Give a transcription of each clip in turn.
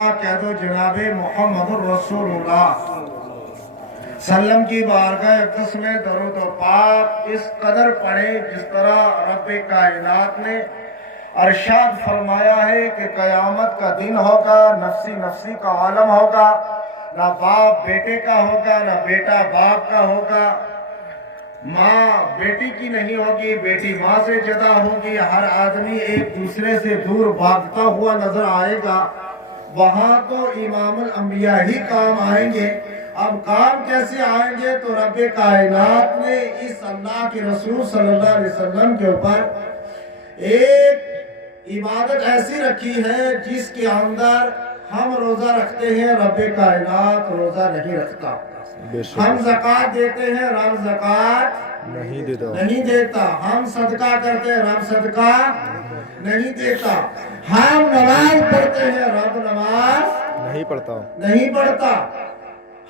کہہ دو جناب محمد رسولullah سلم کی بارگاہ اقدس میں درود و پاک اس قدر پڑھے جس طرح رب کائنات نے ارشاد فرمایا ہے کہ قیامت کا دن ہوگا، نفسی نفسی کا عالم ہوگا، نہ باپ بیٹے کا ہوگا، نہ بیٹا باپ کا ہوگا، ماں بیٹی کی نہیں ہوگی، بیٹی ماں سے جدا ہوگی، ہر آدمی ایک دوسرے سے دور بھاگتا ہوا نظر آئے گا۔ وہاں تو امام الانبیاء ہی کام آئیں گے۔ اب کام کیسے آئیں گے؟ تو رب کائنات نے اس اللہ کے رسول صلی اللہ علیہ وسلم کے اوپر ایک عبادت ایسی رکھی ہے جس کے اندر ہم روزہ رکھتے ہیں، رب کائنات روزہ نہیں رکھتا۔ ہم زکوٰۃ دیتے ہیں، رب زکوٰۃ نہیں دیتا۔ ہم صدقہ کرتے ہیں، رب صدقہ نہیں دیتا۔ ہم نماز پڑھتے ہیں، رب نماز نہیں پڑھتا۔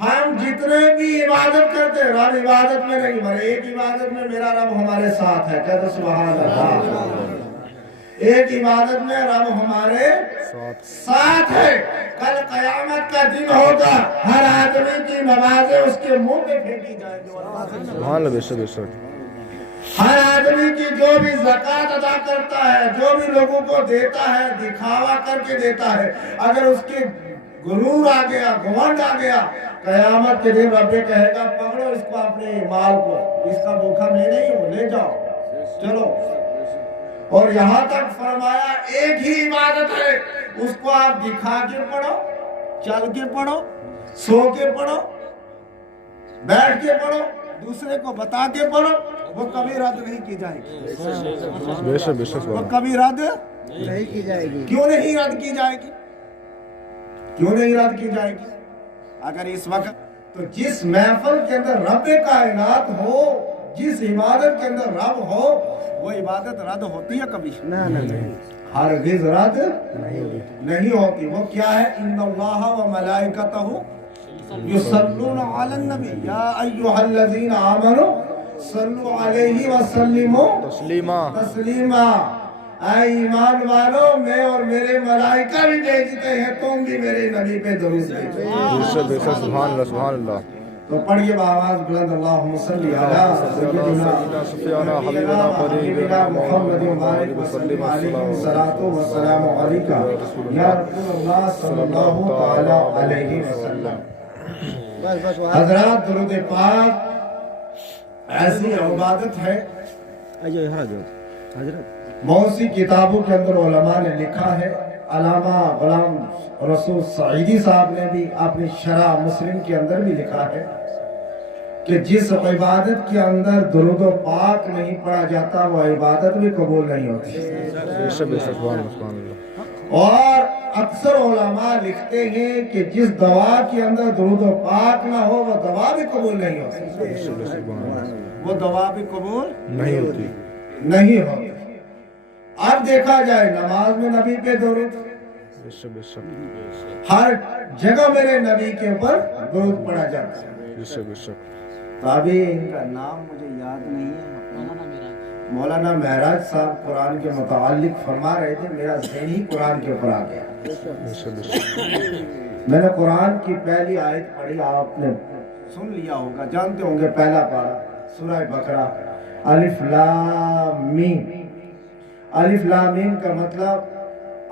ہم جتنے بھی عبادت کرتے ہیں، رب عبادت میں نہیں، مگر ایک عبادت میں میرا رب ہمارے ساتھ ہے، کہتے سبحان اللہ۔ ایک عبادت میں رب ہمارے ساتھ ہے۔ کل قیامت کا دن ہوگا، ہر آدمی کی نمازیں اس کے منہ پہ پھینکی جائیں گی۔ ہر آدمی کی جو بھی زکوٰۃ ادا کرتا ہے، جو بھی لوگوں کو دیتا ہے، دکھاوا کر کے دیتا ہے، اگر اس کے غرور آ گیا، گھمنڈ آ گیا، قیامت کے دن رب کہے گا پکڑو اس کو، اپنے مال کو، اس کا بھوکا میں نہیں ہوں، لے جاؤ چلو۔ اور یہاں تک فرمایا ایک ہی عبادت ہے، اس کو آپ دکھا کے پڑھو، چل کے پڑھو، سو کے پڑھو، بیٹھ کے پڑھو، دوسرے کو بتا کے پڑھو، وہ کبھی رد نہیں کی جائے گی۔ وہ کبھی رد نہیں کی جائے گی۔ کیوں نہیں رد کی جائے گی؟ کیوں نہیں رد کی جائے گی؟ اگر اس وقت تو جس محفل کے اندر رب کائنات ہو، جس عبادت کے اندر رب ہو، وہ عبادت رد ہوتی ہے کبھی؟ نہیں، ہرگز رد نہیں ہوتی۔ وہ کیا ہے؟ ان اللہ و ملائکتہ یصلون علی النبی یا ایھا الذین آمنوا صلو علیہ وسلموا تسلیما۔ اے ایمان والو، میں اور میرے ملائکہ بھی بھیجتے ہیں، تم بھی میرے نبی پہ درود بھیجو۔ سبحان اللہ سبحان اللہ۔ تو پڑھیے بآواز بلند، اللہم صلی علی سیدنا حبیبنا محمد وبارک وسلم علیہ الصلاۃ والسلام علیک یا رسول اللہ صلی اللہ تعالی علیہ وسلم۔ حضرات، درود پاک ایسی عبادت ہے، بہت سی کتابوں کے اندر علماء نے لکھا ہے، علامہ غلام رسول سعیدی صاحب نے بھی اپنی شرح مسلم کے اندر بھی لکھا ہے کہ جس عبادت کے اندر درود و پاک نہیں پڑھا جاتا وہ عبادت بھی قبول نہیں ہوتی۔ اور اکثر علماء لکھتے ہیں کہ جس دوا کے اندر درود و پاک نہ ہو وہ دوا بھی قبول نہیں ہوتی۔ وہ دوا بھی قبول نہیں ہوتی۔ اب دیکھا جائے نماز میں نبی پہ درود، ہر جگہ میرے نبی کے اوپر درود پڑھا جاتا ہے۔ ابھی ان کا نام مجھے یاد نہیں ہے، مولانا مہراج صاحب قرآن کے متعلق فرما رہے تھے، میرا ذہن ہی قرآن کے اوپر آ گیا۔ میں نے قرآن کی پہلی آیت پڑھی، آپ نے سن لیا ہوگا، جانتے ہوں گے، پہلا پارہ سورہ بقرہ، الف لام میم۔ الف لام میم کا مطلب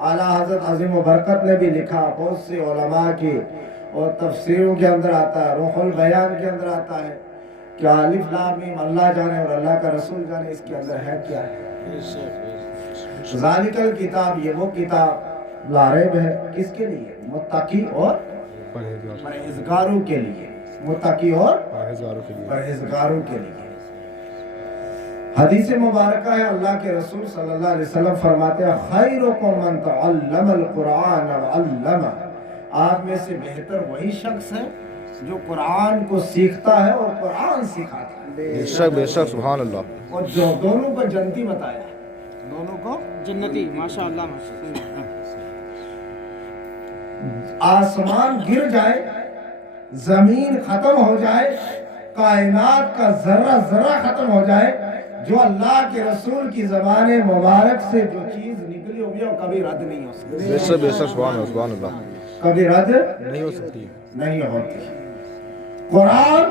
اعلیٰ حضرت عظیم و برکت نے بھی لکھا، بہت سے علماء کی اور تفسیروں کے اندر آتا ہے، روح البیان کے اندر آتا ہے کہ الف لام میم اللہ جانے اور اللہ کا رسول جانے اس کے اندر ہے کیا ہے۔ ذالک الکتاب، یہ وہ کتاب لا ریب ہے، کس کے لیے؟ متقی اور پرہیزگاروں کے لیے، متقی اور پرہیزگاروں کے لیے۔ حدیث مبارکہ ہے، اللہ کے رسول صلی اللہ علیہ وسلم فرماتے ہیں خیرکم من تعلم القرآن وعلمہ، آپ میں سے بہتر وہی شخص ہے جو قرآن کو سیکھتا ہے اور قرآن سکھاتا ہے۔ بے شک سبحان اللہ۔ اور جو دونوں کو جنتی بتایا، دونوں کو جنتی، ماشاءاللہ۔ آسمان گر جائے، زمین ختم ہو جائے، کائنات کا ذرہ ذرہ ختم ہو جائے، جو اللہ کے رسول کی زبان مبارک سے جو چیز نکلی ہوئی ہے وہ کبھی رد نہیں ہو سکتی۔ بے شک سبحان اللہ۔ कभी रद्द नहीं हो सकती। नहीं होती। कुरान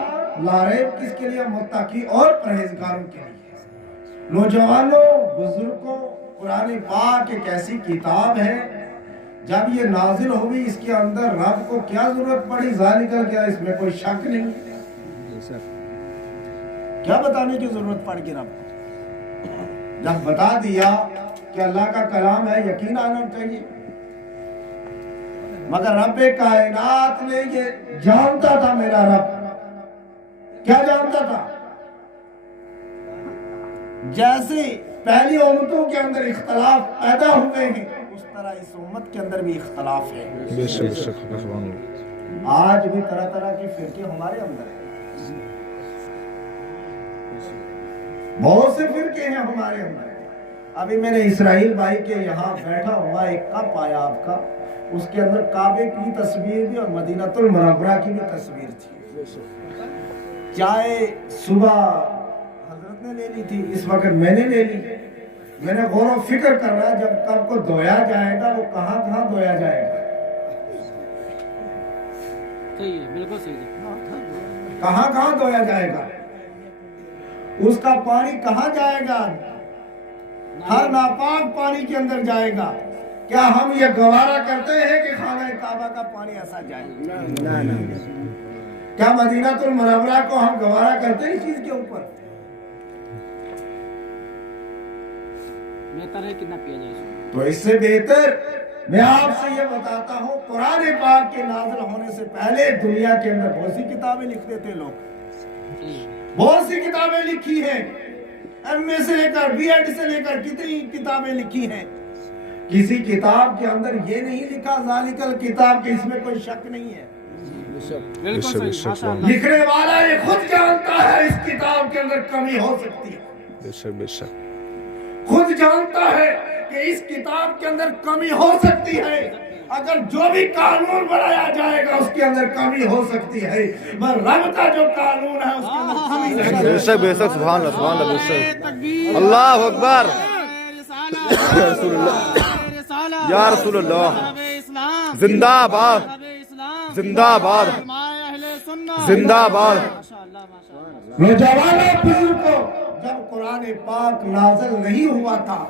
लारेब किसके लिए? मुत्तकी और परहेजगारों के लिए। नौजवानों, बुजुर्गों, कुरान पाक एक ऐसी किताब है, जब ये नाजिल हुई इसके अंदर रब को क्या जरूरत पड़ी जालिकल, क्या इसमें कोई शक नहीं? क्या बताने की जरूरत पड़ गई रब को? जब बता दिया कि अल्लाह का कलाम है, यकीन आना चाहिए। मगर रब कायनात ने ये जानता था, मेरा रब क्या जानता था? जैसे पहली उम्मतों के अंदर इख्तलाफ पैदा हुए हैं, उस तरह इस उम्मत के अंदर भी इख्तलाफ है। बेशक बेशक सुभान अल्लाह। आज भी तरह तरह के फिरके हमारे अंदर हैं, बहुत से फिरके हैं हमारे अंदर। अभी मैंने इसराइल भाई के यहाँ बैठा हुआ एक कप आया आपका, उसके अंदर काबे की तस्वीर थी और मदीनातुल मुनव्वरा की भी तस्वीर थी। चाय सुबह हजरत ने ले ली थी, इस वक्त मैंने ले ली। मैंने गौर व फिक्र कर रहा, जब कप को धोया जाएगा वो कहाँ कहाँ धोया जाएगा? सही है, बिल्कुल सही है। कहाँ कहाँ धोया जाएगा? उसका पानी कहाँ जाएगा? हर नापाक पानी के अंदर जाएगा। क्या हम ये गवारा करते हैं कि खाना काबा का पानी ऐसा जाए? ना। क्या मदीनातुल मुनव्वरा को हम गवारा करते हैं इस चीज के ऊपर? बेहतर है कि ना पिया जाए। तो इससे बेहतर मैं आपसे ये बताता हूँ, कुरान पाक के नाज़िल होने से पहले दुनिया के अंदर बहुत सी किताबें लिखते थे लोग, बहुत सी किताबें लिखी हैं। एमए से लेकर बीएड से लेकर कितनी किताबें लिखी हैं। किसी किताब के अंदर ये नहीं लिखा जालिकल किताब के इसमें कोई शक नहीं है। बिल्कुल सही, माशाअल्लाह। लिखने वाला ये खुद जानता है इस किताब के अंदर कमी हो सकती है। बेशक बेशक खुद जानता है कि इस किताब के अंदर कमी हो सकती है। अगर जो भी कानून बनाया जाएगा उसके अंदर कमी हो सकती है, मगर रब का जो कानून है उसके अंदर कमी नहीं है। बेशक बेशक सुभान अल्लाह सुभान अल्लाह बेशक। अल्लाह अकबर या रसूल अल्लाह। जिंदाबाद जिंदाबाद जिंदाबाद। नौजवानों बुजुर्गों, जब कुरान पाक नाज़िल नहीं हुआ था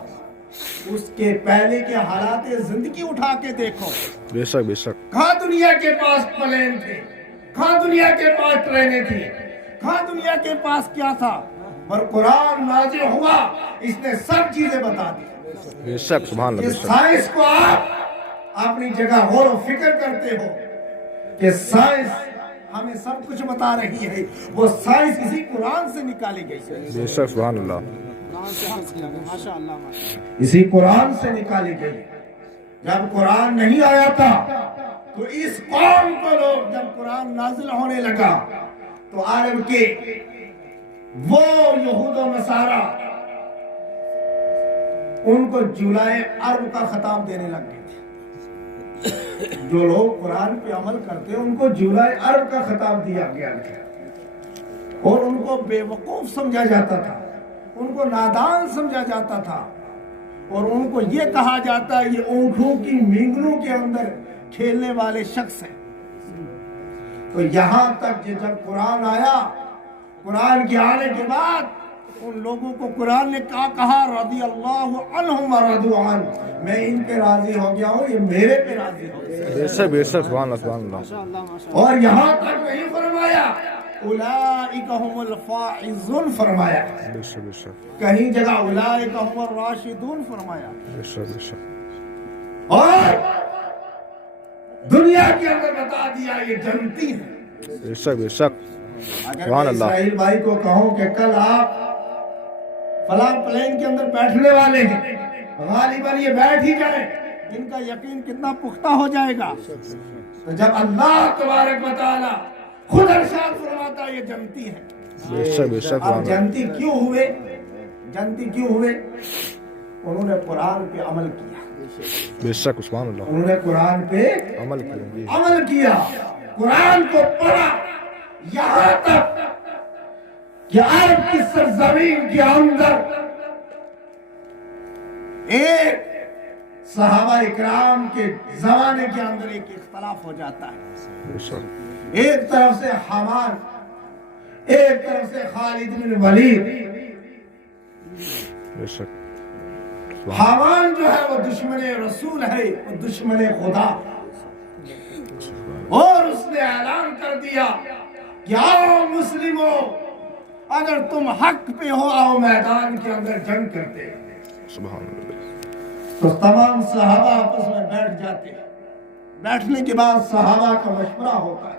उसके पहले के हालात जिंदगी उठा के देखो। बेशक बेशक। कहाँ दुनिया के पास प्लेन थे, कहाँ दुनिया के पास ट्रेनें थी, कहाँ दुनिया के पास क्या था? पर कुरान नाज़िल हुआ, इसने सब चीजें बता दी। बेशक सुभान अल्लाह इस बेशक। साइंस को आप अपनी जगह गौर व फिक्र करते हो कि साइंस हमें सब कुछ बता रही है, वो साइंस इसी कुरान से निकाली गई है। बेशक सुभान अल्लाह। माशाअल्लाह। इसी कुरान से निकाली गई। जब कुरान नहीं आया था तो इस कौम को लोग, जब कुरान नाजिल होने लगा तो अरब के वो यहूद और नसारा उनको जुलाए अरब का खिताब देने लग गए थे। जो लोग कुरान पे अमल करते हैं उनको जुलाए अरब का खिताब दिया गया था और उनको बेवकूफ समझा जाता था, उनको नादान समझा जाता था और उनको ये कहा जाता है ये ऊँटों की मींगलों के अंदर खेलने वाले शख्स हैं। तो यहाँ तक कि जब कुरान आया, कुरान के आने के बाद उन लोगों को कुरान ने क्या कहा? रज़ी अल्लाहु अन्हुम व रज़ू अन्हु, मैं इन पे राजी हो गया हूँ, ये मेरे पे राजी हो गए। बेशक बेशक सुभान अल्लाह सुभान अल्लाह। और यहाँ तक नहीं फरमाया उलाइका हुमुल फाइज़ून फरमाया, बेशक बेशक। कहीं जगह उलाइका हुमुर राशिदून फरमाया। बेशक बेशक। और दुनिया के अंदर बता दिया ये जन्नती है। बेशक बेशक अगर सुभान मैं अल्लाह। इस्राइल भाई को कहूँ कि कल आप फलां प्लेन के अंदर बैठने वाले हैं, गालिबन ये बैठ ही जाए, इनका यकीन कितना पुख्ता हो जाएगा। तो जब अल्लाह तबारक व तआला खुद इरशाद फरमाता ये जन्नती है। बेशक बेशक अब सुभान अल्लाह। जन्नती क्यों हुए? जन्नती क्यों हुए? उन्होंने कुरान पे अमल किया। बेशक सुभान अल्लाह। उन्होंने कुरान पे अमल किया। अमल किया, कुरान को पढ़ा, यहाँ तक कि अरब की सरजमीन के अंदर एक सहाबा इकराम के जमाने के अंदर एक इख्तलाफ हो जाता है। एक तरफ से हमान, एक तरफ से खालिद बिन वलीद। हमान जो है वो दुश्मन रसूल है, वो दुश्मन खुदा, और उसने ऐलान कर दिया कि आओ मुस्लिमों, अगर तुम हक पे हो आओ मैदान के अंदर जंग करते हैं। तो तमाम सहाबा आपस में बैठ जाते हैं। बैठने के बाद सहाबा का मशवरा होता है।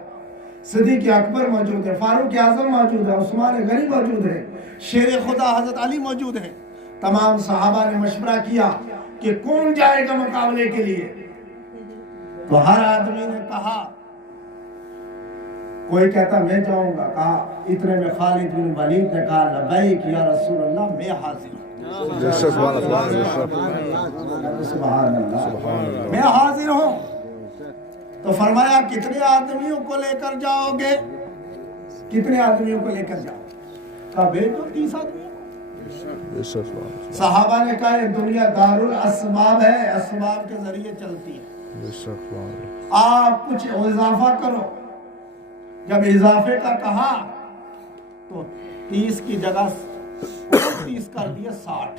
सिद्दीक़ अकबर मौजूद है, फारूक आज़म मौजूद है, उस्मान गनी मौजूद है, शेर खुदा हजरत अली मौजूद है। तमाम सहाबा ने मशवरा किया कि कौन जाएगा मुकाबले के लिए। तो हर आदमी ने कहा, कोई कहता मैं जाऊंगा, कहा इतने में खालिद बिन वलीद ने कहा लब्बैक या रसूल अल्लाह, मैं हाजिर हूँ। मैं हाजिर हूँ। तो फरमाया कितने आदमियों को लेकर जाओगे? कितने आदमियों को लेकर जाओ? कहा भेजो 30 आदमियों। सहाबा ने कहा दुनिया दारुल अस्बाब है, अस्बाब के जरिए चलती है, आप कुछ इजाफा करो। जब इजाफे का कहा तो 30 की जगह 30 कर दिए 60।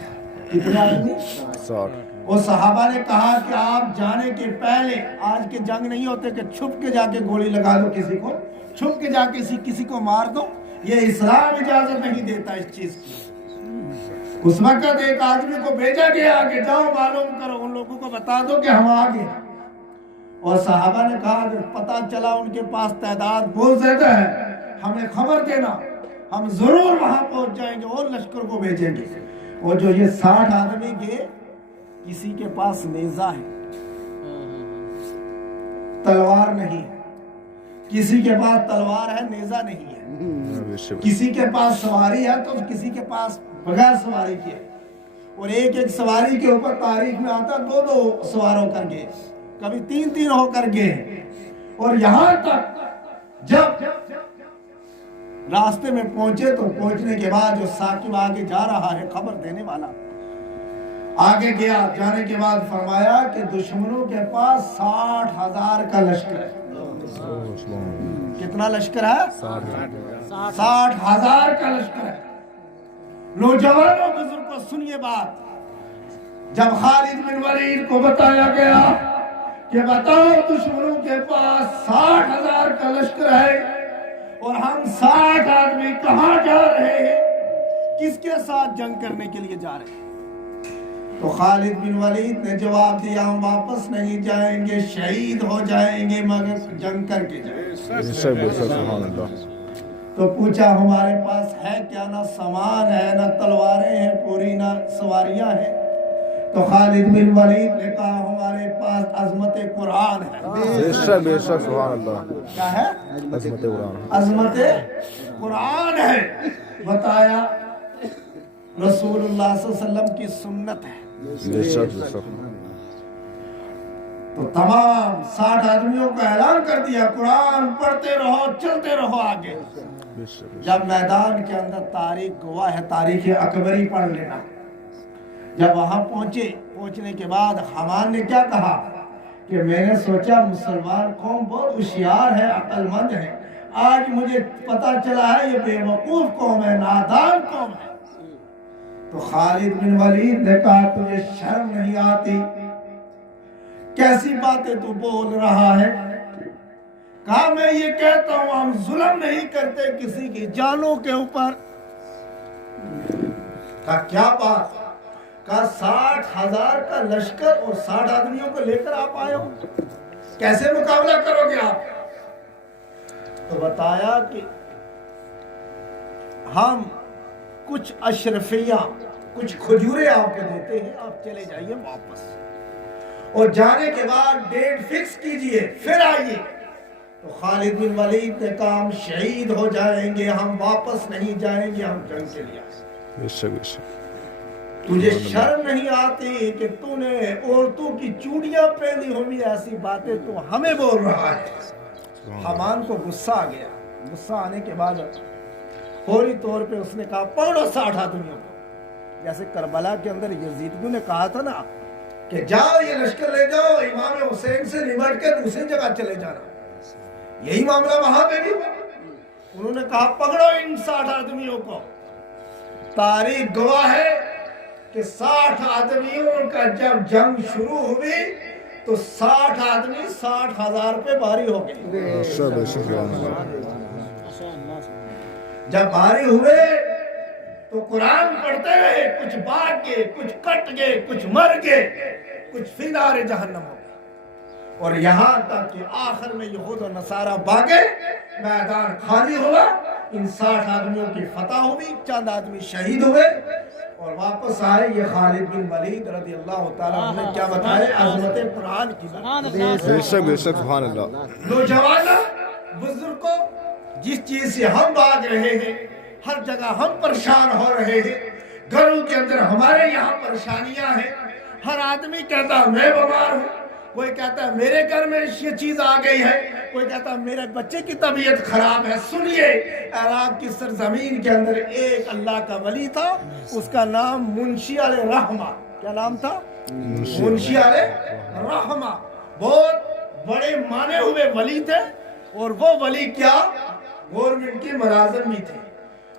कितने आदमी? 60। और सहाबा ने कहा कि आप जाने के पहले, आज के जंग नहीं होते कि छुप के जाके गोली लगा दो किसी को, छुप के जाके किसी को मार दो, ये इस्लाम इजाजत नहीं देता इस चीज की। उस वक्त एक आदमी को भेजा गया कि जाओ मालूम करो, उन लोगों को बता दो कि हम आ गए। और सहाबा ने कहा अगर पता चला उनके पास तादाद बहुत ज्यादा है, हमें खबर देना, हम जरूर वहां पहुंच जाएंगे और लश्कर को भेजेंगे। और जो ये 60 आदमी के, किसी के पास नेजा है, तलवार नहीं है, किसी के पास तलवार है, नेजा नहीं है, किसी के पास सवारी है तो किसी के पास बगैर सवारी के है। और एक एक सवारी के ऊपर तारीख में आता 2-2 सवार होकर गए, कभी 3-3 होकर गए। और यहां तक जब रास्ते में पहुंचे तो पहुंचने के बाद जो साकिब आगे जा रहा है, खबर देने वाला आगे गया, जाने के बाद फरमाया कि दुश्मनों के पास 60,000 का लश्कर है। कितना लश्कर है? 60,000 का लश्कर है। नौजवानों बुजुर्गों सुनिए बात, जब खालिद बिन वलीद को बताया गया कि बताओ दुश्मनों के पास 60,000 का लश्कर है और हम 60 आदमी कहां जा रहे हैं, किसके साथ जंग करने के लिए जा रहे हैं? तो खालिद बिन वलीद ने जवाब दिया हम वापस नहीं जाएंगे, शहीद हो जाएंगे मगर जंग करके जाएंगे। तो पूछा हमारे पास है क्या? ना सामान है, ना तलवारें हैं पूरी, ना सवारियां हैं। तो खालिद बिन वलीद ने कहा हमारे पास अजमत कुरान है। बेशक सुभान अल्लाह। क्या है? अजमत कुरान। अजमत कुरान है। बताया रसूलुल्लाह सल्लल्लाहु अलैहि वसल्लम की सुन्नत है। तो तमाम 60 आदमियों को ऐलान कर दिया कुरान पढ़ते रहो, चलते रहो आगे। जब मैदान के अंदर तारीख गवाह है, तारीख अकबरी पढ़ लेना। जब वहां पहुंचे, पहुंचने के बाद हमान ने क्या कहा कि मैंने सोचा मुसलमान कौम बहुत होशियार है, अक्लमंद है, आज मुझे पता चला है ये बेवकूफ कौम है, नादान कौम है। तो खालिद बिन वलीद ने कहा तुझे शर्म नहीं आती? कैसी बातें तू बोल रहा है? कहा मैं ये कहता हूं हम जुल्म नहीं करते किसी की जानों के ऊपर। कहा क्या बात? कहा 60,000 का लश्कर और 60 आदमियों को लेकर आप आए हो, कैसे मुकाबला करोगे आप? तो बताया कि हम कुछ अशरफिया, कुछ खजूरें आपको देते हैं, आप चले जाइए वापस, और जाने के बाद डेट फिक्स कीजिए फिर आइए। तो खालिद बिन वलीद ने कहा हम शहीद हो जाएंगे, हम वापस नहीं जाएंगे, हम जंग के लिए। तुझे शर्म नहीं आती कि तूने औरतों की चूड़ियां पहनी हुई, ऐसी बातें तू हमें बोल रहा है? हमान को गुस्सा आ गया। गुस्सा आने के बाद फौरी तौर पे उसने कहा पकड़ो 60 आदमियों को। जैसे करबला के अंदर यजीद ने कहा था ना کہ جاؤ یہ لشکر لے جاؤ امام حسین سے نمٹ کے دوسری جگہ چلے جانا. یہی معاملہ وہاں پہ بھی ہوا. انہوں نے کہا پکڑو ان 60 آدمیوں کو. تاریخ گواہ ہے کہ 60 آدمیوں کا جب جنگ شروع ہوئی تو 60 آدمی 60,000 پہ بھاری ہو گئے. جب بھاری ہوئے تو قرآن پڑھتے رہے, کچھ بھاگ گئے, کچھ کٹ گئے, کچھ مر گئے, کچھ فی نار جہنم ہو گئے. اور یہاں تک کہ آخر میں یہود و نصارہ بھاگے, میدان خالی ہوا, ان 60 آدمیوں کی فتح ہوئی, چند آدمی شہید ہوئے اور واپس آئے. یہ خالد بن ولید رضی اللہ تعالیٰ عنہ نے کیا بتایا عظمت قرآن کی بات. بے شک سبحان اللہ. نوجوانوں بزرگوں, جس چیز سے ہم بھاگ رہے ہیں, ہر جگہ ہم پریشان ہو رہے ہیں, گھروں کے اندر ہمارے یہاں پریشانیاں ہیں. ہر آدمی کہتا میں بیمار ہوں, کوئی کہتا ہے میرے گھر میں یہ چیز آ گئی ہے, کوئی کہتا ہے میرے بچے کی طبیعت خراب ہے. سنیے, عراق کی سرزمین کے اندر ایک اللہ کا ولی تھا, اس کا نام منشی علیہ رحمہ. کیا نام تھا؟ منشی علیہ رحمہ. بہت بڑے مانے ہوئے ولی تھے, اور وہ ولی کیا گورنمنٹ کی ملازم بھی تھے.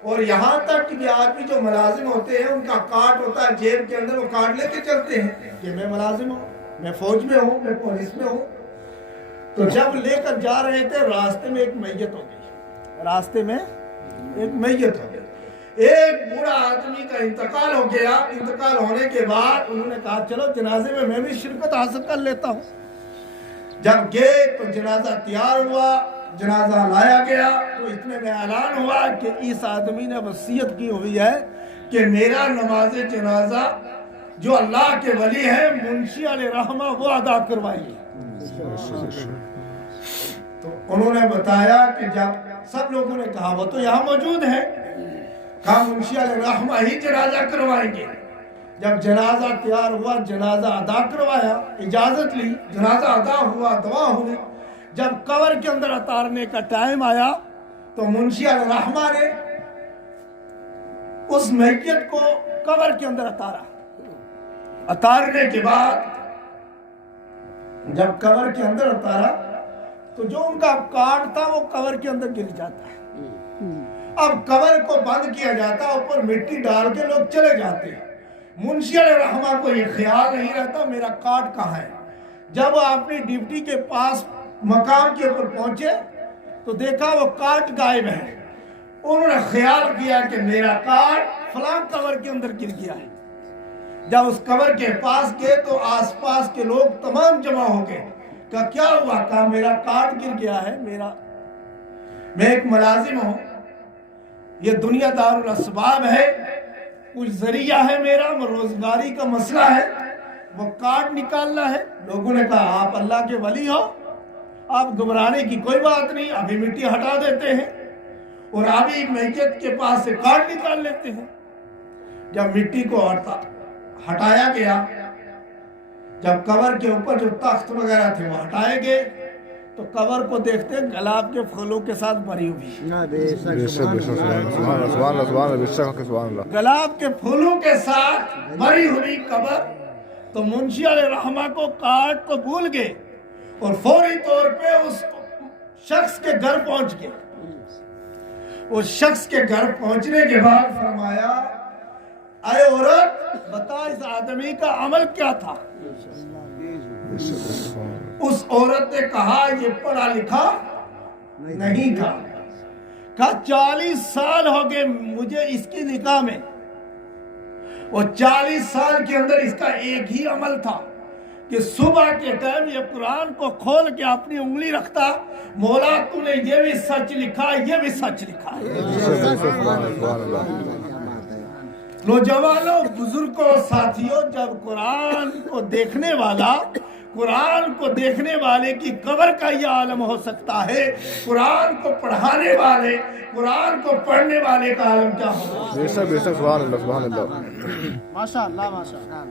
اور یہاں تک کہ آدمی جو ملازم ہوتے ہیں ان کا کارڈ ہوتا ہے جیب کے اندر, وہ کارڈ لے کے چلتے ہیں کہ میں ملازم ہوں, میں فوج میں ہوں, میں پولیس میں ہوں. تو جب لے کر جا رہے تھے راستے میں ایک میت ہو گئی. راستے میں ایک میت ہو گئی. ایک بوڑھا آدمی کا انتقال ہو گیا. انتقال ہونے کے بعد انہوں نے کہا چلو جنازے میں بھی شرکت حاصل کر لیتا ہوں. جب گئے تو جنازہ تیار ہوا, جنازہ لایا گیا تو اتنے میں اعلان ہوا کہ اس آدمی نے وصیت کی ہوئی ہے کہ میرا نماز جنازہ جو اللہ کے ولی ہے منشی علیہ رحمہ وہ ادا کروائیے. تو انہوں نے بتایا کہ جب سب لوگوں نے کہا وہ تو یہاں موجود ہے, کہا منشی علیہ رحمہ ہی جنازہ کروائیں گے. جب جنازہ تیار ہوا, جنازہ ادا کروایا, اجازت لی, جنازہ ادا ہوا, دعا ہوئی. جب قبر کے اندر اتارنے کا ٹائم آیا تو منشی علیہ رحمہ نے اس میت کو قبر کے اندر اتارا. اتارنے کے بعد جب قبر کے اندر اتارا تو جو ان کا کارڈ تھا وہ قبر کے اندر گر جاتا ہے. اب قبر کو بند کیا جاتا, اوپر مٹی ڈال کے لوگ چلے جاتے. منشی علیہ رحمہ کو یہ خیال نہیں رہتا میرا کارڈ کہاں ہے. جب وہ اپنی ڈیوٹی کے پاس مقام کے اوپر پہنچے تو دیکھا وہ کارڈ غائب ہے. انہوں نے خیال کیا کہ میرا کارڈ فلاں قبر کے اندر گر گیا ہے. جب اس قبر کے پاس گئے تو آس پاس کے لوگ تمام جمع ہو گئے. کہا کیا ہوا؟ کہا میرا کارڈ گر گیا ہے. میں ایک ملازم ہوں, یہ دنیا دار الاسباب ہے, کچھ ذریعہ ہے میرا, روزگاری کا مسئلہ ہے, وہ کارڈ نکالنا ہے. لوگوں نے کہا آپ اللہ کے ولی ہو, آپ گھبرانے کی کوئی بات نہیں, ابھی مٹی ہٹا دیتے ہیں اور ابھی میت کے پاس سے کارڈ نکال لیتے ہیں. جب مٹی کو ہٹایا گیا, جب قبر کے اوپر جو تخت وغیرہ تھے وہ ہٹائے گئے تو قبر کو دیکھتے گلاب کے پھولوں کے ساتھ بھری ہوئی. گلاب کے پھولوں کے ساتھ بھری ہوئی قبر. تو منشی علیہ رحمہ کو کارڈ کو بھول گئے اور فوری طور پہ اس شخص کے گھر پہنچ گئے. اس شخص کے گھر پہنچنے کے بعد فرمایا اے عورت بتا اس آدمی کا عمل کیا تھا. اس عورت نے کہا یہ پڑھا لکھا نہیں تھا. کہا 40 سال ہو گئے مجھے اس کی نکاح میں, اور 40 سال کے اندر اس کا ایک ہی عمل تھا کہ صبح کے ٹائم یہ قرآن کو کھول کے اپنی انگلی رکھتا, مولا تو نے یہ بھی سچ لکھا, یہ بھی سچ لکھا. نوجوانوں, بزرگوں, ساتھیوں, جب قرآن کو دیکھنے والا, قرآن کو دیکھنے والے کی قبر کا یہ عالم ہو سکتا ہے, قرآن کو پڑھانے والے, قرآن کو پڑھنے والے کا عالم کیا ہوگا. بے شک سبحان اللہ, سبحان اللہ. ماشاء اللہ, ماشاء اللہ.